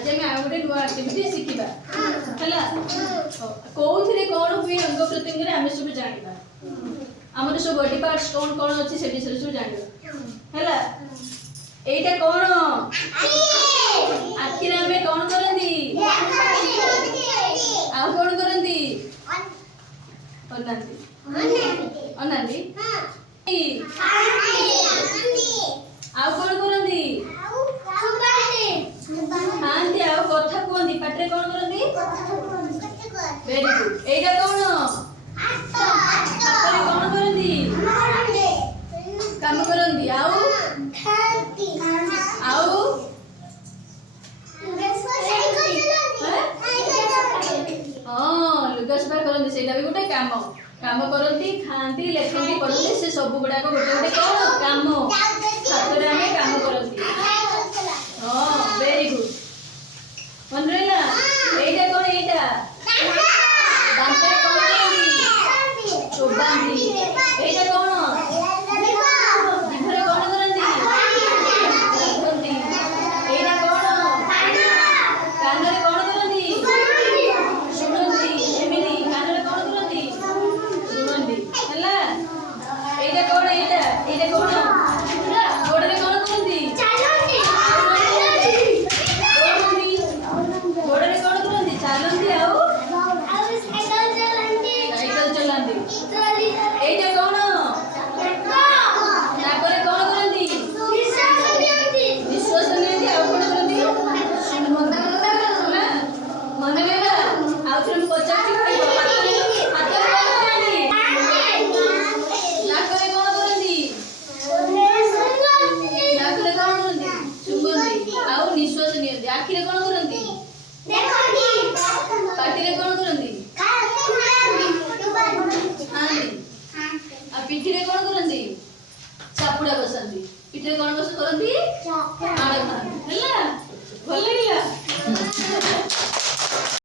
आज आम गोटे नुआ एक्टिविटी शिखा है कौन कौन हुए अंग प्रत्यंग आम सब जाना आम सब बॉडी पार्ट्स कौन कौन अच्छे से विषय सब जाना है एटा कौन आखिर आम कौन करती आ कौन करती अनांदी आउ कौन करती खाती आउ कथा कहती पाटे कौन करती वेरी गुड एटा कौन हाथ कौन करती काम करती आउ आउ हाँ लुगा सफा करती से भी गोटे काम काम करती खाती लेखती पढ़ती से सब गुड़ाक गोटे गोटे कौन काम हाथ में आम काम करती हाँ वेरी गुड मन रहा एटा कौन एटा दांत कौन करती चोबाती एटा कौन जिभरे कौन करती एटा कौन कान रे कौन करती शुणती एमिति कान रे कौन करती शुणती हैला एटा कौन एटा कौन गोड़ रे कौन करती गोड़ रे कौन करती चलती आउ साइकिल चलाती एटा कौन नाकरे कौन करती निश्वास नियंती आउ कौन करती शुणती हैला मन लेला आउ थरे पचाची हाथ रे कौन करती नाकरे कौन करती नाकरे कौन करती शुंगती आउ निश्वास नियंती आखि रे कौन करती पाटी रे कौन करती आ पिठी रे कौन करती चापुड़ा बसंती पिठी रे कौन बस करती माड़ खाती